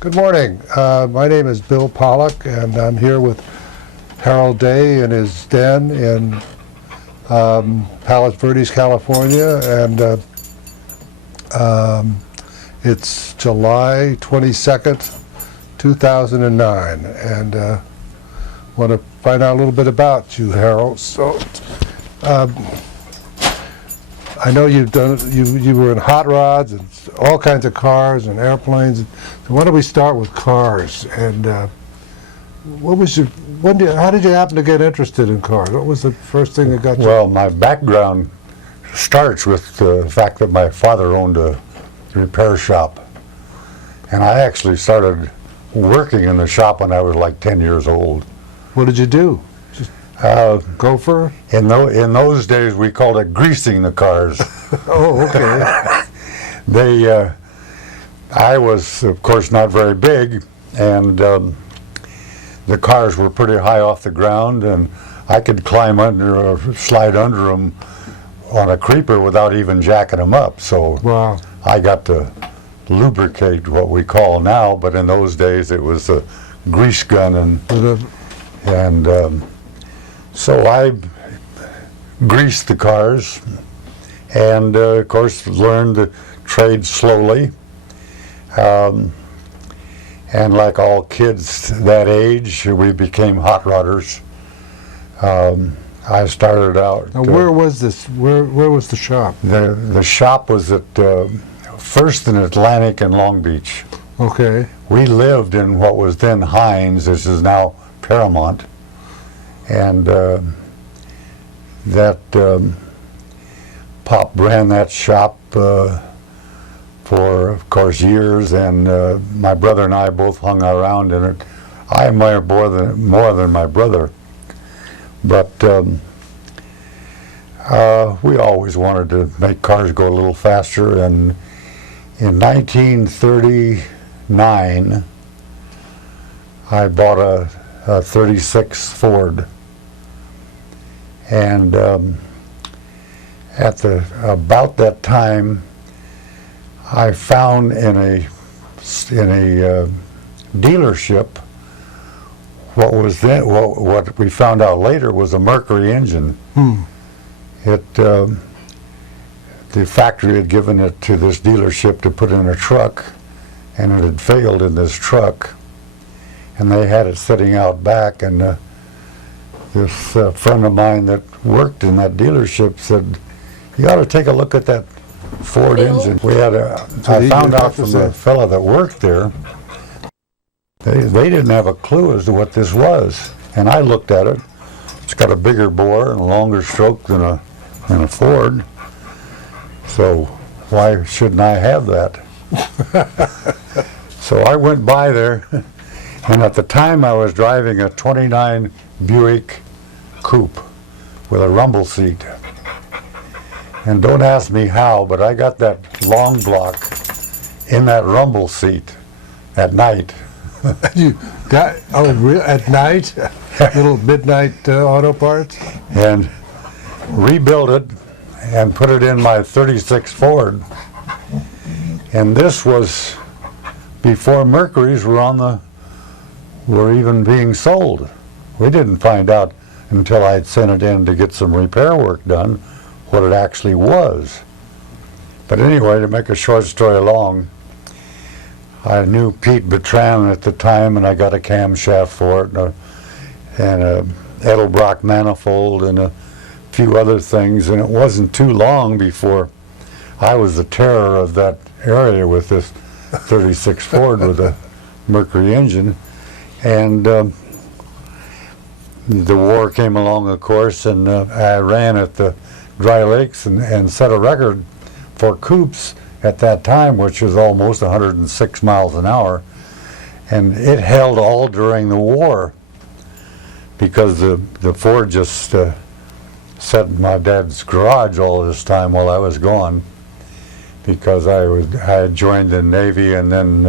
Good morning. My name is Bill Pollack, and I'm here with Harold Daigh in his den in Palos Verdes, California, and it's July 22nd, 2009, and want to find out a little bit about you, Harold. So, I know you were in hot rods and all kinds of cars and airplanes. So why don't we start with cars? And how did you happen to get interested in cars? What was the first thing that got you? Well, my background starts with the fact that my father owned a repair shop, and I actually started working in the shop when I was like 10 years old. What did you do? Gopher? In those days, we called it greasing the cars. Oh, okay. I was, of course, not very big, and the cars were pretty high off the ground, and I could climb under or slide under them on a creeper without even jacking them up. So wow. I got to lubricate, what we call now, but in those days it was a grease gun, so I greased the cars, and of course learned the trade slowly. And like all kids that age, we became hot rodders. I started out. Now, where was this? Where was the shop? The shop was at First and Atlantic in Long Beach. Okay. We lived in what was then Hines. This is now Paramount. And Pop ran that shop for, of course, years, and my brother and I both hung around in it. I admire more than my brother, but we always wanted to make cars go a little faster. And in 1939, I bought a 36 Ford. And about that time, I found in a dealership what we found out later was a Mercury engine. The factory had given it to this dealership to put in a truck, and it had failed in this truck, and they had it sitting out back, and this friend of mine that worked in that delership said, "You ought to take a look at that Ford engine." I found out from the fellow that worked there, they didn't have a clue as to what this was. And I looked at it. It's got a bigger bore and a longer stroke than a Ford. So why shouldn't I have that? So I went by there, and at the time I was driving a 29 Buick Coupe with a rumble seat. And don't ask me how, but I got that long block in that rumble seat at night. You got, at night? Little midnight auto parts? And rebuilt it and put it in my 36 Ford. And this was before Mercuries were even being sold. We didn't find out until I'd sent it in to get some repair work done what it actually was. But anyway, to make a short story long, I knew Pete Bertrand at the time, and I got a camshaft for it, and a Edelbrock manifold, and a few other things, and it wasn't too long before I was the terror of that area with this 36 Ford with a Mercury engine. And the war came along, of course, and I ran at the Dry Lakes and set a record for coupes at that time, which was almost 106 miles an hour. And it held all during the war because the Ford just sat in my dad's garage all this time while I was gone, because I had joined the Navy and then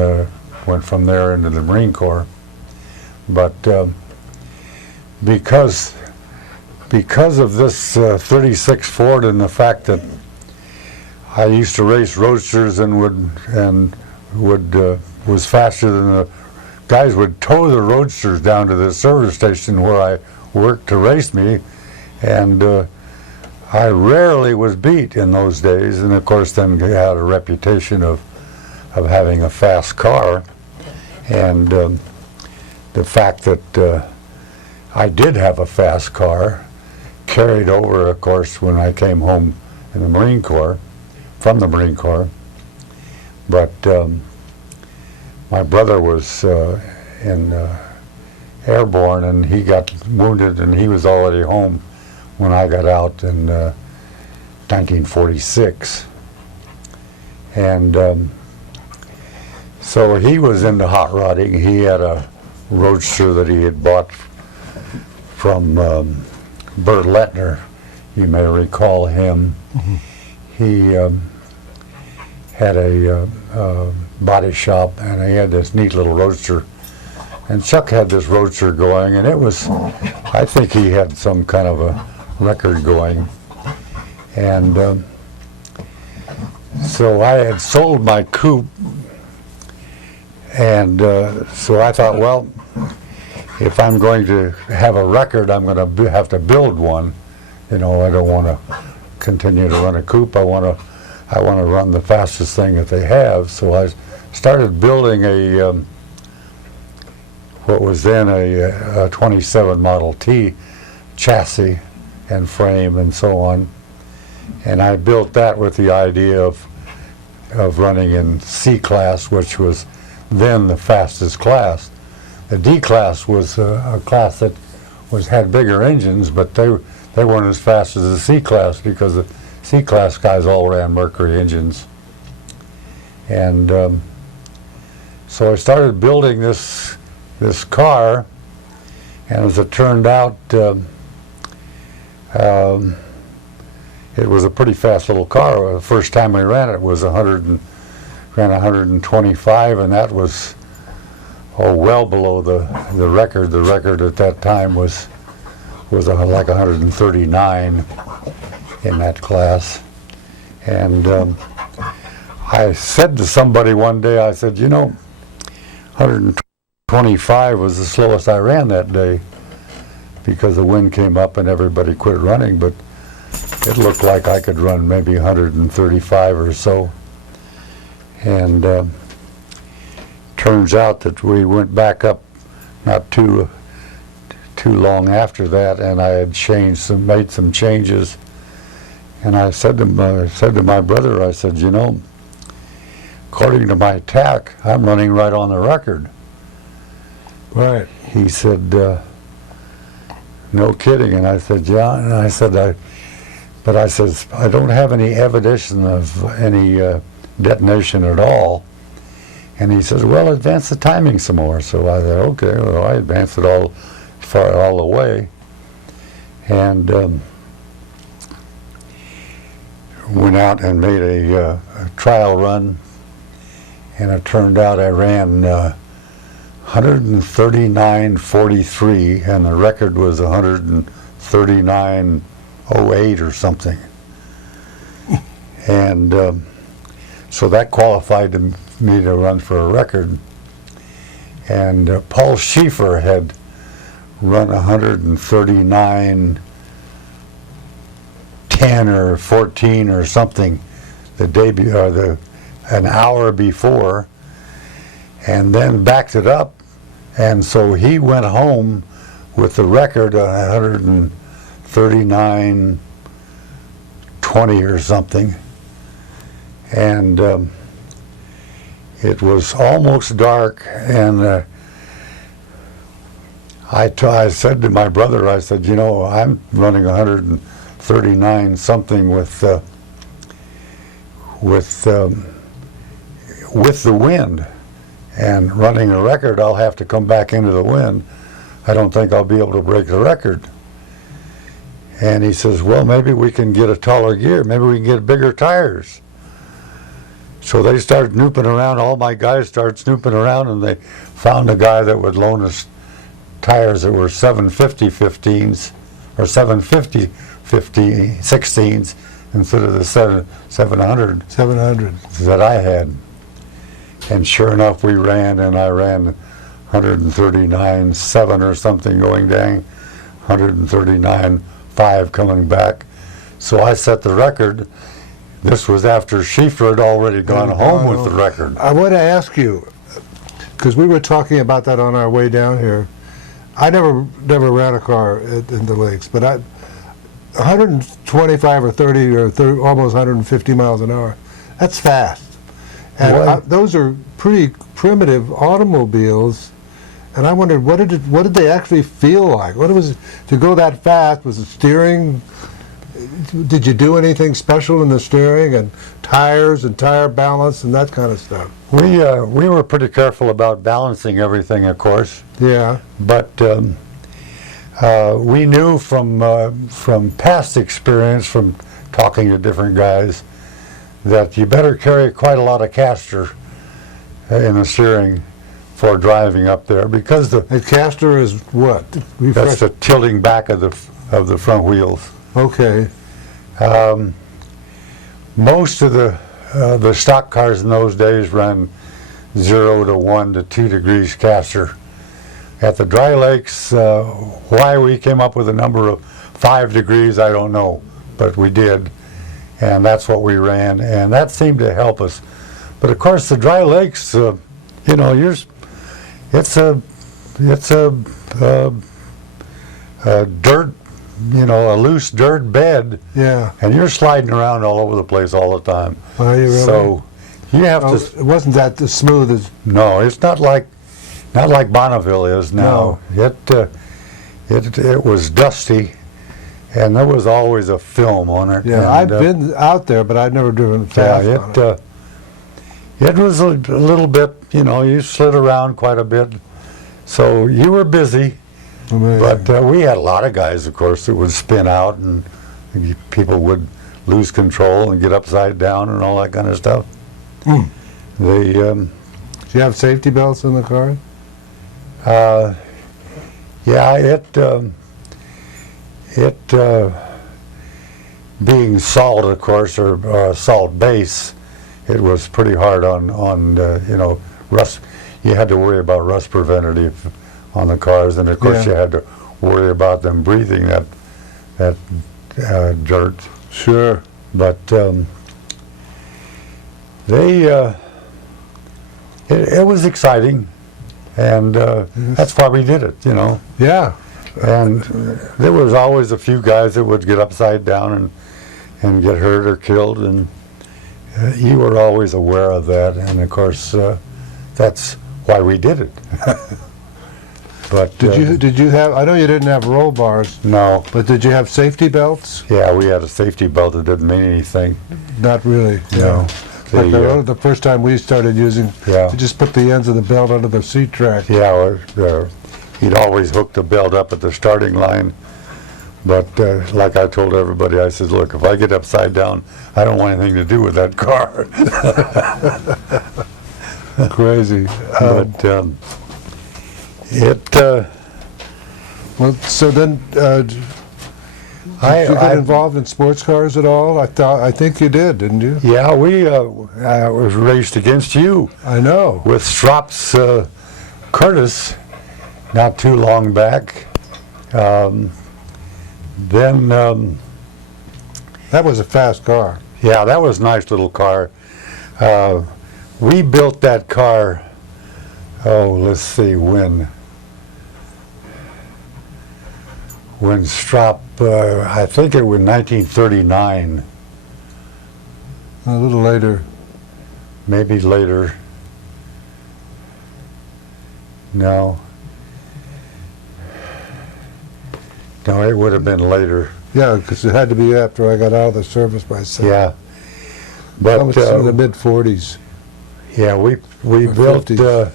went from there into the Marine Corps. But because of this 36 Ford and the fact that I used to race roadsters and would was faster than the guys would tow the roadsters down to the service station where I worked to race me, and I rarely was beat in those days. And of course, then I had a reputation of having a fast car, and the fact that I did have a fast car carried over, of course, when I came home in the Marine Corps, from the Marine Corps. But my brother was airborne, and he got wounded, and he was already home when I got out in 1946. And so he was into hot rodding. He had a roadster that he had bought from Bert Lettner. You may recall him. Mm-hmm. He had a body shop, and he had this neat little roadster. And Chuck had this roadster going, and it was, I think he had some kind of a record going. And so I had sold my coupe, and so I thought, well, if I'm going to have a record, I'm going to have to build one. You know, I don't want to continue to run a coupe. I want to run the fastest thing that they have. So I started building a what was then a 27 Model T chassis and frame and so on. And I built that with the idea of running in C class, which was then the fastest class. The D class was a class that had bigger engines, but they weren't as fast as the C class, because the C class guys all ran Mercury engines. And so I started building this car, and as it turned out, it was a pretty fast little car. The first time we ran it was ran 125, and that was well below the record. The record at that time was like 139 in that class. And I said to somebody one day, I said, you know, 125 was the slowest I ran that day, because the wind came up and everybody quit running, but it looked like I could run maybe 135 or so. And turns out that we went back up not too long after that, and I had made some changes. And I said to my brother, I said, you know, according to my TAC, I'm running right on the record. Right. He said, no kidding. And I said, yeah. And I said, but I says, I don't have any evidence of any detonation at all. And he says, well, advance the timing some more. So I said, okay. Well, I advanced it all the way. And went out and made a trial run. And it turned out I ran 139.43, and the record was 139.08 or something. And so that qualified me to run for a record. And Paul Schieffer had run 139.10 or 14 or something an hour before, and then backed it up. And so he went home with the record 139.20 or something. And it was almost dark, and I said to my brother, I said, you know, I'm running 139 something with the wind, and running a record, I'll have to come back into the wind. I don't think I'll be able to break the record. And he says, well, maybe we can get a taller gear. Maybe we can get bigger tires. So they started snooping around. All my guys started snooping around, and they found a guy that would loan us tires that were 750 15s or 750 16s instead of the 700 that I had. And sure enough, we ran, and I ran 139.7 or something going down, 139.5 coming back. So I set the record. This was after Schieffer had already gone home with the record. I want to ask you, because we were talking about that on our way down here. I never ran a car in the lakes, but 125 or 30 or 30, almost 150 miles an hour, that's fast. And those are pretty primitive automobiles. And I wondered, what did they actually feel like? What was it, to go that fast? Was the steering? Did you do anything special in the steering and tires and tire balance and that kind of stuff? We were pretty careful about balancing everything, of course. Yeah. But we knew from past experience, from talking to different guys, that you better carry quite a lot of caster in the steering for driving up there, because The caster is what? that's the tilting back of the front wheels. Okay. Most of the stock cars in those days ran 0 to 1 to 2 degrees caster. At the dry lakes, why we came up with a number of 5 degrees, I don't know, but we did, and that's what we ran, and that seemed to help us. But of course, the dry lakes, it's a dirt, a loose dirt bed. Yeah. And you're sliding around all over the place all the time. Are you really? So you have to. It wasn't that as smooth as. No, it's not like Bonneville is now. No. It was dusty, and there was always a film on it. Yeah, and, I've been out there, but I've never driven fast on it. It was a little bit. You slid around quite a bit, so you were busy. But we had a lot of guys, of course, that would spin out, and people would lose control and get upside down and all that kind of stuff. Mm. They, Do you have safety belts in the car? yeah, being salt, of course, or a salt base, it was pretty hard on rust. You had to worry about rust preventative on the cars, and of course you had to worry about them breathing that dirt. Sure. But it was exciting, and that's why we did it, Yeah. And there was always a few guys that would get upside down and get hurt or killed, and you were always aware of that, and of course that's why we did it. But Did you have? I know you didn't have roll bars. No. But did you have safety belts? Yeah, we had a safety belt that didn't mean anything. Not really. No. Like the first time we started using, Yeah. to just put the ends of the belt under the seat track. Yeah, he'd always hook the belt up at the starting line. But like I told everybody, I said, look, if I get upside down, I don't want anything to do with that car. Crazy. But Well, so then, did you get involved in sports cars at all? I think you did, didn't you? Yeah, I was raced against you I know. with Stropp's Curtis not too long back. Then, That was a fast car. yeah, that was a nice little car. We built that car, let's see, when Stropp, I think it was 1939, A little later. maybe later. No, it would have been later. Yeah, because it had to be after I got out of the service by 7. Yeah, That was but in the mid-40s. yeah, we Or built 50s.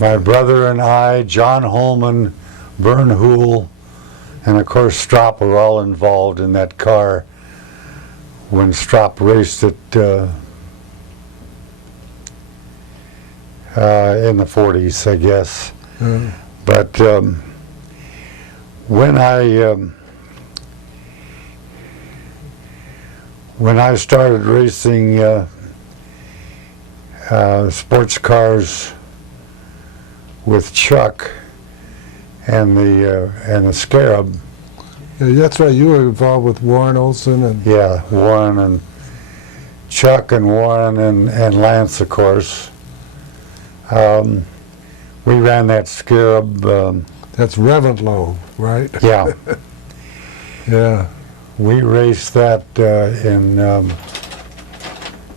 my brother and I, John Holman, Vern Hool, and of course Stropp were all involved in that car when Stropp raced it in the 40s, I guess. Mm. But when I started racing sports cars with Chuck and the Scarab. Yeah, that's right. You were involved with Warren Olson and Yeah, Warren and Chuck and Warren and Lance, of course. We ran that Scarab. that's Reventlow, right? Yeah, Yeah. we raced that in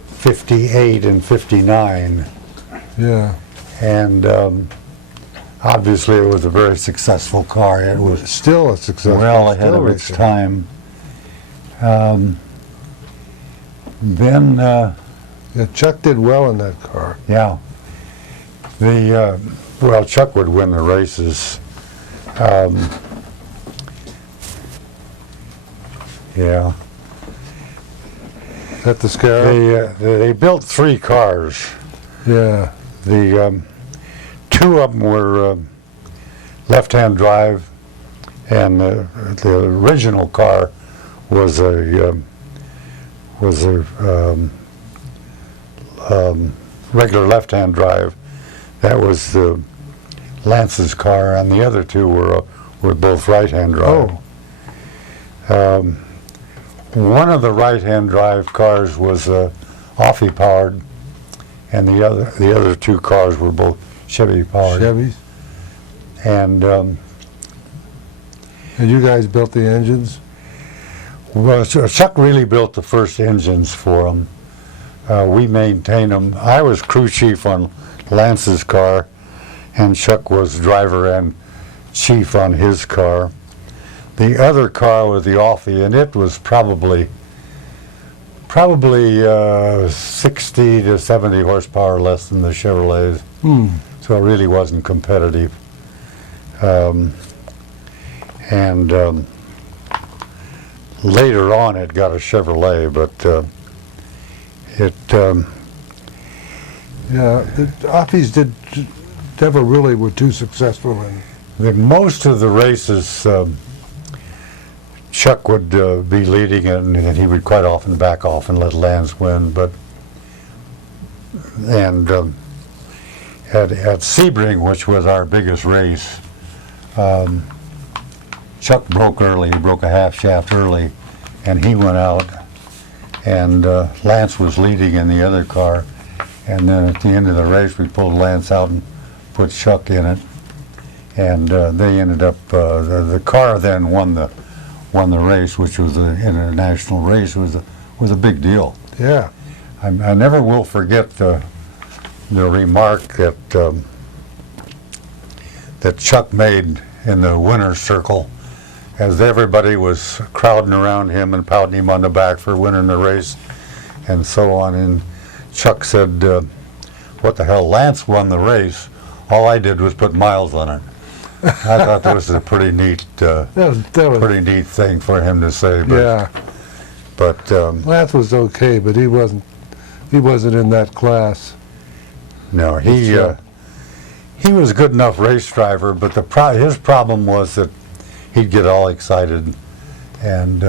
58 and 59. Yeah. And obviously it was a very successful car. It was Still a success. well ahead Still of its racing. time. Then, Yeah, Chuck did well in that car. yeah, well, Chuck would win the races. Yeah, Is that the Scarab? they built 3 cars. Yeah. The 2 of them were left-hand drive, and the original car was a regular left-hand drive. That was Lance's car, and the other 2 were both right-hand drive. Oh. One of the right-hand drive cars was Offie powered, and the other 2 cars were both Chevy powered. Chevys. And And you guys built the engines? well, Chuck really built the first engines for them. We maintained them. I was crew chief on Lance's car, and Chuck was driver and chief on his car. The other car was the Offie, and it was probably 60 to 70 horsepower less than the Chevrolets. So it really wasn't competitive. Later on it got a Chevrolet, but Yeah. The Offies never really were too successful in. most of the races Chuck would be leading it, and he would quite often back off and let Lance win. But at Sebring, which was our biggest race, Chuck broke early. He broke a half shaft early, and he went out. And Lance was leading in the other car. And then at the end of the race, we pulled Lance out and put Chuck in it. And they ended up. The car then won the race, which was an international race. Was a big deal. Yeah. I never will forget the remark that Chuck made in the winner's circle as everybody was crowding around him and pouting him on the back for winning the race and so on. And Chuck said, "What the hell, Lance won the race. All I did was put miles on it." I thought that was a pretty neat That was pretty neat thing for him to say. But, yeah. But Lance was okay, but he wasn't in that class. no, he was a good enough race driver, but his problem was that he'd get all excited, and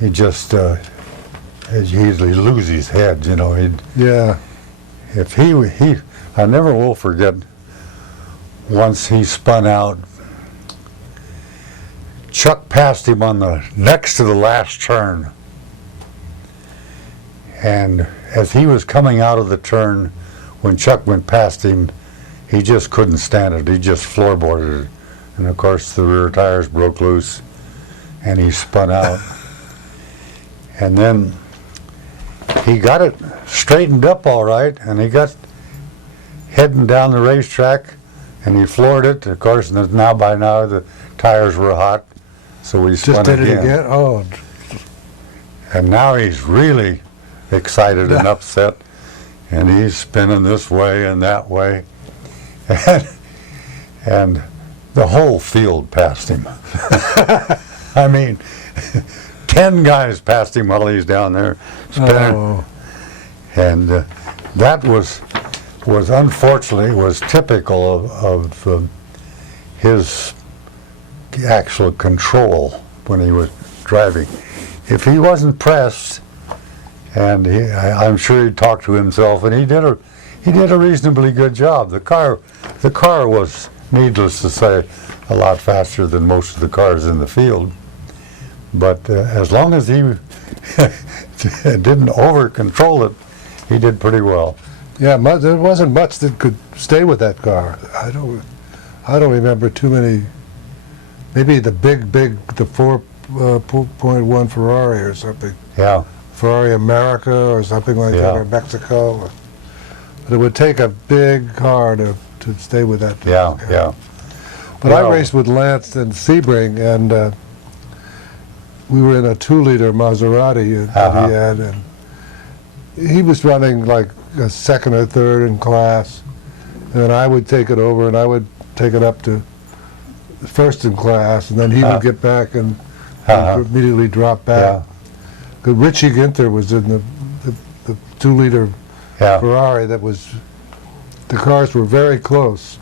he'd just he'd easily lose his head. You know, Yeah. if he I never will forget. Once he spun out, Chuck passed him on the next to the last turn, and as he was coming out of the turn, when Chuck went past him, he just couldn't stand it. He just floorboarded it, and of course the rear tires broke loose, and he spun out. And then he got it straightened up all right, and he got heading down the racetrack, and he floored it. Of course, and by now the tires were hot, so he spun Just did again. it again? Oh. And now he's really excited and upset, and he's spinning this way and that way, and the whole field passed him. I mean, 10 guys passed him while he's down there spinning. Oh. And that was unfortunately was typical of his actual control when he was driving. If he wasn't pressed and I'm sure he talked to himself, and he did a reasonably good job. The car was, needless to say, a lot faster than most of the cars in the field. But as long as he didn't over control it, he did pretty well. Yeah, there wasn't much that could stay with that car. I don't remember too many. Maybe the the 4.1 Ferrari or something. Yeah. Ferrari America or something like that, or Mexico. But it would take a big car to stay with that. Yeah, car. yeah. But I raced with Lance and Sebring, and we were in a 2-liter Maserati that he had, and he was running like a second or third in class, and then I would take it over, and I would take it up to first in class, and then he would get back and immediately drop back. Yeah. Richie Ginther was in the 2-liter Ferrari that was, the cars were very close.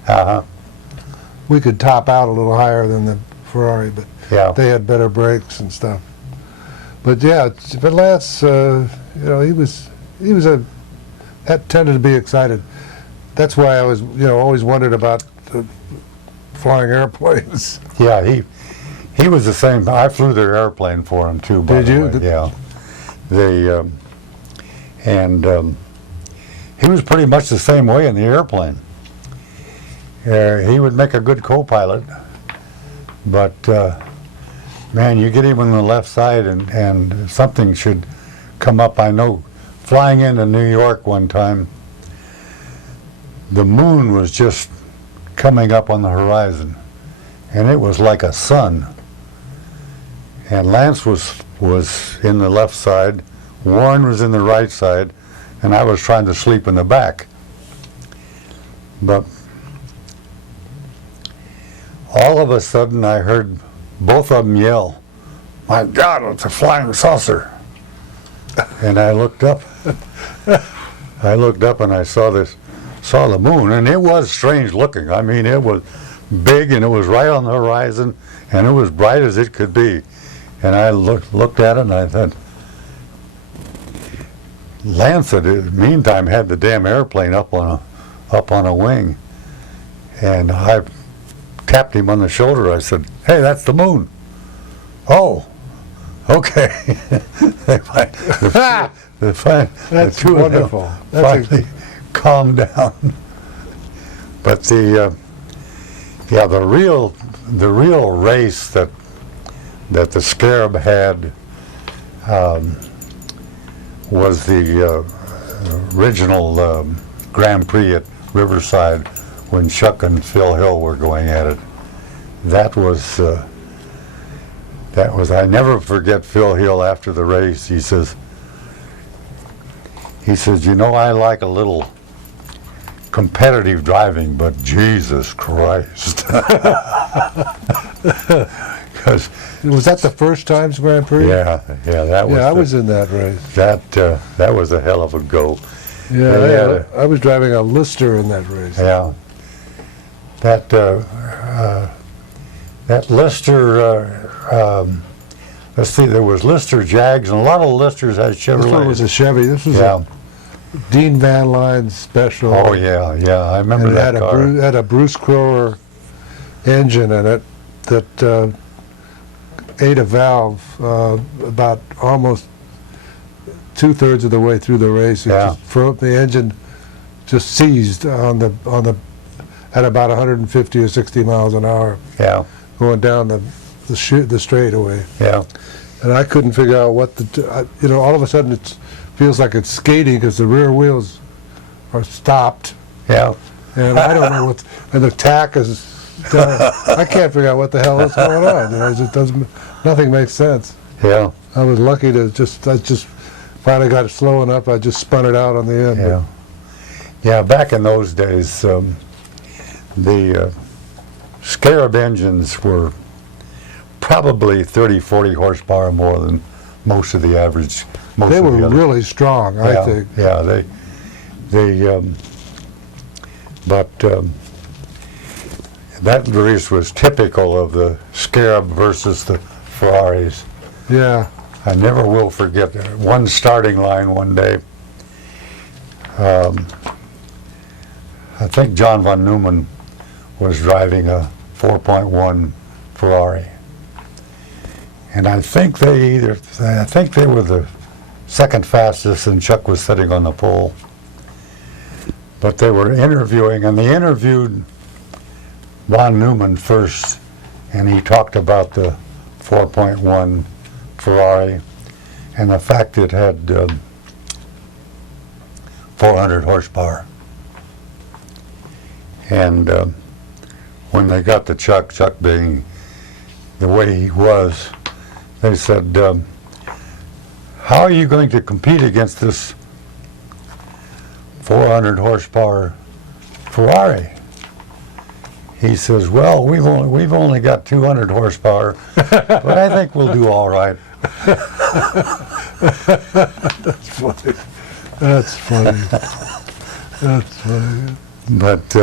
We could top out a little higher than the Ferrari, but they had better brakes and stuff. But yeah, but Lance, he was that tended to be excited. That's why I was, always wondered about flying airplanes. Yeah, he was the same. I flew their airplane for him too. By Did the you? way. Yeah. He was pretty much the same way in the airplane. He would make a good co-pilot, but man, you get him on the left side and something should come up. I know, flying into New York one time, the moon was just coming up on the horizon, and it was like a sun. And Lance was in the left side, Warren was in the right side, and I was trying to sleep in the back. But all of a sudden I heard both of them yell, "My God, it's a flying saucer!" And I looked up. And I saw the moon, and it was strange looking. I mean, it was big, and it was right on the horizon, and it was bright as it could be. And I looked at it, and I thought, Lance had, in the meantime, had the damn airplane up on a wing, and I tapped him on the shoulder. I said, "Hey, that's the moon." "Oh, okay." That's two wonderful. Of them finally calmed down. But the real race that the Scarab had was the original Grand Prix at Riverside when Chuck and Phil Hill were going at it. That was I never forget Phil Hill after the race. He says, I like a little competitive driving, but Jesus Christ. Was that the first times Grand Prix? Yeah, that was. Yeah, I was in that race. That was a hell of a go. Yeah, I was driving a Lister in that race. Yeah, that Lister. Let's see, there was Lister Jags, and a lot of Listers had Chevrolets. This one was a Chevy. This was a Dean Van Line special. Oh yeah, I remember and that car. It had a Bruce Crower engine in it that ate a valve about almost 2/3 of the way through the race. The engine just seized at about 150 or 60 miles an hour. Yeah. Going down the straightaway. Yeah. And I couldn't figure out what all of a sudden it feels like it's skating because the rear wheels are stopped. Yeah. And I don't know and the tack is I can't figure out what the hell is going on. It doesn't. Nothing makes sense. Yeah. I was lucky to I just finally got it slow enough. I just spun it out on the end. Yeah. Yeah. Back in those days, the Scarab engines were probably 30, 40 horsepower more than most of the average. They were really strong, I think. Yeah. That race was typical of the Scarab versus the Ferraris. Yeah. I never will forget one starting line one day. I think John von Neumann was driving a 4.1 Ferrari. And I think they were the second fastest, and Chuck was sitting on the pole. But they were interviewing, and they interviewed von Neumann first, and he talked about the 4.1 Ferrari and the fact it had 400 horsepower. And when they got to Chuck being the way he was, they said, how are you going to compete against this 400 horsepower Ferrari? He says, well, we've only got 200 horsepower, but I think we'll do all right. That's funny. That's funny. That's funny. But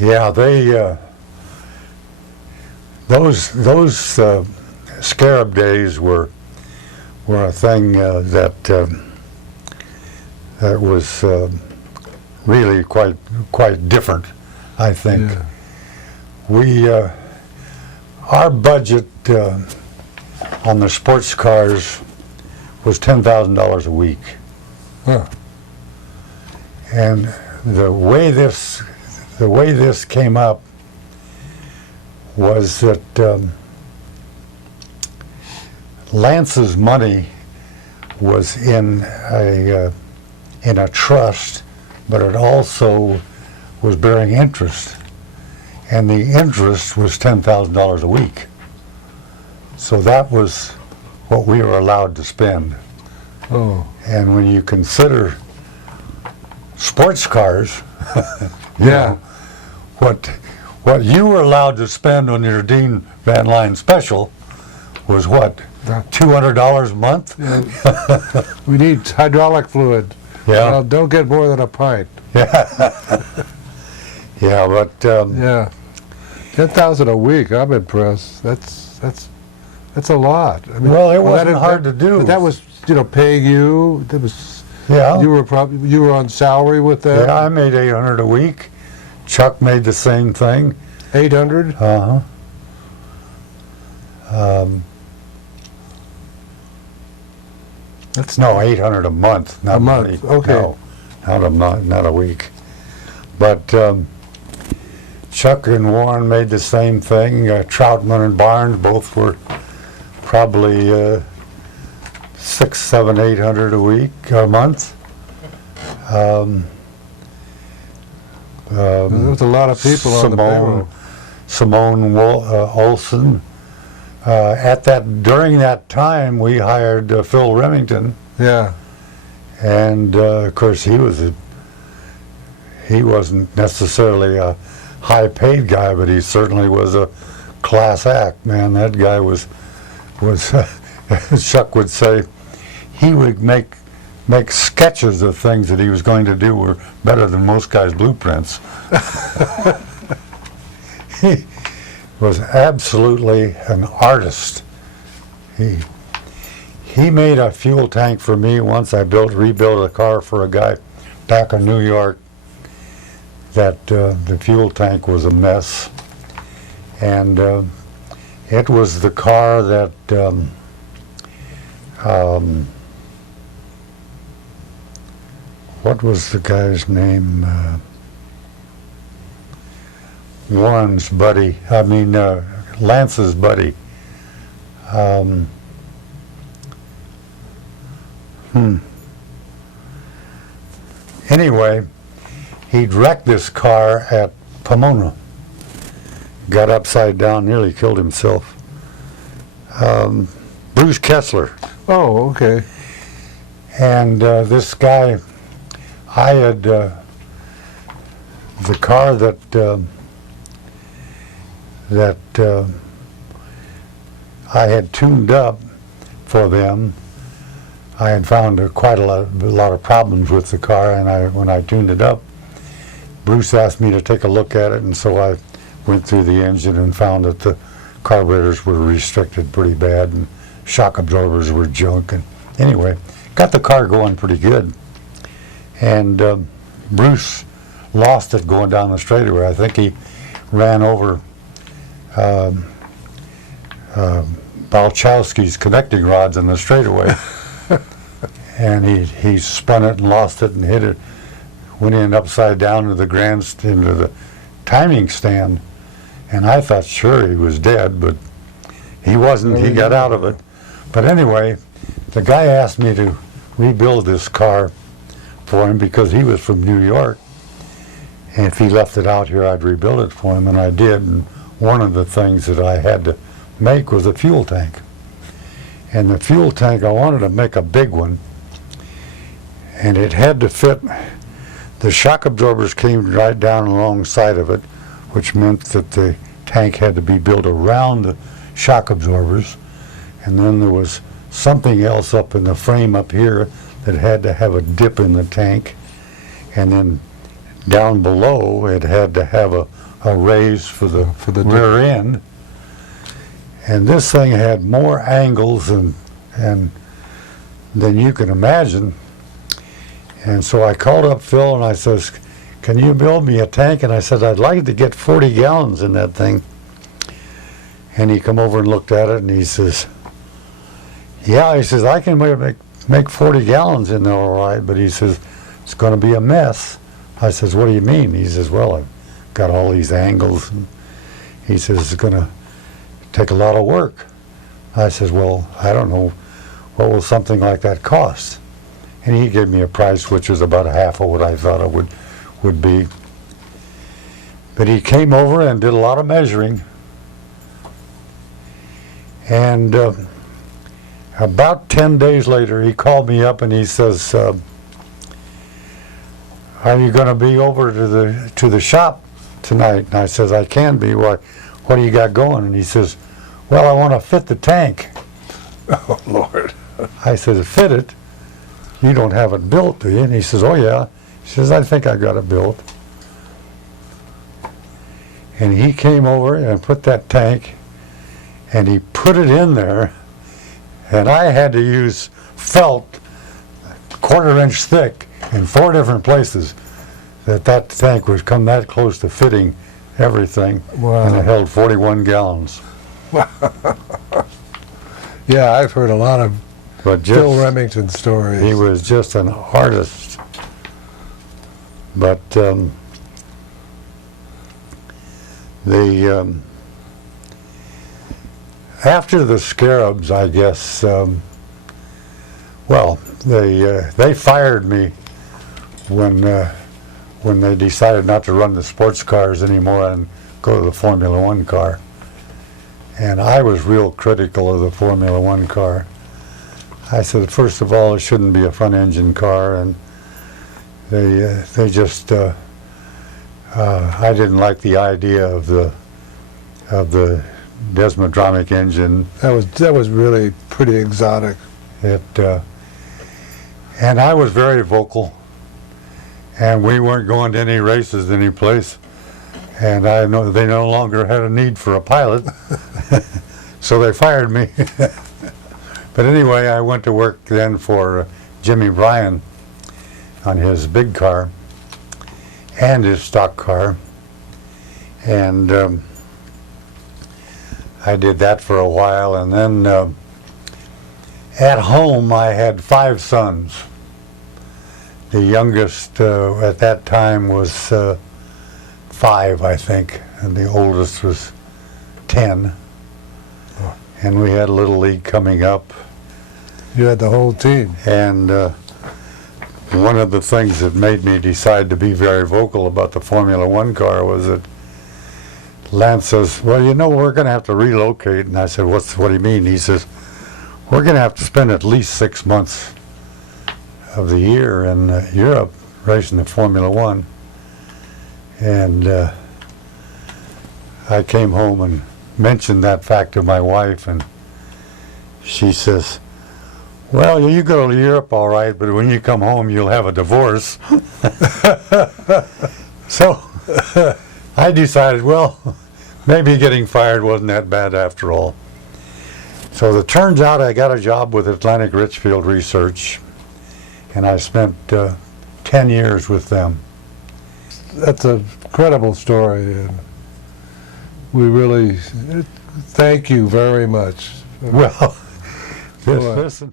yeah, they those scarab days were a thing that was really quite different, I think. Yeah. Our budget on the sports cars was $10,000 a week. Huh. And the way this came up was that Lance's money was in a trust, but it also was bearing interest, and the interest was $10,000 a week. So that was what we were allowed to spend. Oh. And when you consider sports cars, you Yeah. know, what you were allowed to spend on your Dean Van Lyon special was what, $200 a month? Yeah. We need hydraulic fluid. Yeah. Well, don't get more than a pint. Yeah, but Yeah. 10,000 a week. I'm impressed. That's a lot. I mean, well, it wasn't that- hard to do. But that was, paying you. That was. Yeah. You were on salary with that. Yeah, I made $800 a week. Chuck made the same thing. 800. That's no 800 a month. Not A month, week. okay. No, not a month, not a week. But Chuck and Warren made the same thing. Troutman and Barnes both were probably 600, 700, 800 a week, a month. There was a lot of people on the payroll. Simone Olson. During that time, we hired Phil Remington, Yeah. and of course he wasn't necessarily a high-paid guy, but he certainly was a class act. Man, that guy was Chuck would say, he would make sketches of things that he was going to do were better than most guys' blueprints. He was absolutely an artist. He made a fuel tank for me once. I rebuilt a car for a guy back in New York that the fuel tank was a mess. And it was the car that what was the guy's name? Warren's buddy. Lance's buddy. Anyway, he'd wrecked this car at Pomona. Got upside down, nearly killed himself. Bruce Kessler. Oh, okay. And this guy, I had the car that I had tuned up for them. I had found quite a lot of problems with the car, and when I tuned it up, Bruce asked me to take a look at it, and so I went through the engine and found that the carburetors were restricted pretty bad, and shock absorbers were junk. And anyway, got the car going pretty good. And Bruce lost it going down the straightaway. I think he ran over Balchowski's connecting rods in the straightaway. And he spun it and lost it and hit it, went in upside down into the timing stand. And I thought sure he was dead, but he wasn't. He got out of it. But anyway, the guy asked me to rebuild this car for him because he was from New York. And if he left it out here, I'd rebuild it for him, and I did. And one of the things that I had to make was a fuel tank. And the fuel tank, I wanted to make a big one, and it had to fit. The shock absorbers came right down alongside of it, which meant that the tank had to be built around the shock absorbers. And then there was something else up in the frame up here that had to have a dip in the tank. And then down below, it had to have a raise for the rear end. And this thing had more angles than you can imagine. And so I called up Phil and I says, can you build me a tank? And I said, I'd like to get 40 gallons in that thing. And he come over and looked at it and he says, yeah, he says, I can make 40 gallons in there all right, but he says, it's going to be a mess. I says, what do you mean? He says, well, I've got all these angles. And he says, it's going to take a lot of work. I says, well, I don't know, what will something like that cost? And he gave me a price which was about half of what I thought it would be. But he came over and did a lot of measuring. And about 10 days later, he called me up and he says, are you going to be over to the shop tonight? And I says, I can be. What do you got going? And he says, well, I want to fit the tank. Oh, Lord. I says, fit it? You don't have it built, do you? And he says, oh, yeah. He says, I think I got it built. And he came over and put that tank, and he put it in there, and I had to use felt 1/4 inch thick in 4 different places that tank would come that close to fitting everything. Wow. And it held 41 gallons. Yeah, I've heard a lot of But Phil Remington stories. He was just an artist. But after the Scarabs, I guess, well, they fired me when they decided not to run the sports cars anymore and go to the Formula One car. And I was real critical of the Formula One car. I said, first of all, it shouldn't be a front engine car, and they just I didn't like the idea of the desmodromic engine. That was really pretty exotic. And I was very vocal, and we weren't going to any races any place, and I know they no longer had a need for a pilot, so they fired me. But anyway, I went to work then for Jimmy Bryan on his big car and his stock car, and I did that for a while, and then at home I had 5 sons. The youngest at that time was 5, I think, and the oldest was 10. And we had a little league coming up. You had the whole team. And one of the things that made me decide to be very vocal about the Formula One car was that Lance says, well, you know, we're going to have to relocate. And I said, what do you mean? He says, we're going to have to spend at least 6 months of the year in Europe racing the Formula One. And I came home and mentioned that fact to my wife, and she says, well, you go to Europe all right, but when you come home you'll have a divorce. So I decided, well, maybe getting fired wasn't that bad after all. So it turns out I got a job with Atlantic Richfield Research, and I spent 10 years with them. That's a incredible story, and we really thank you very much. Well, listen.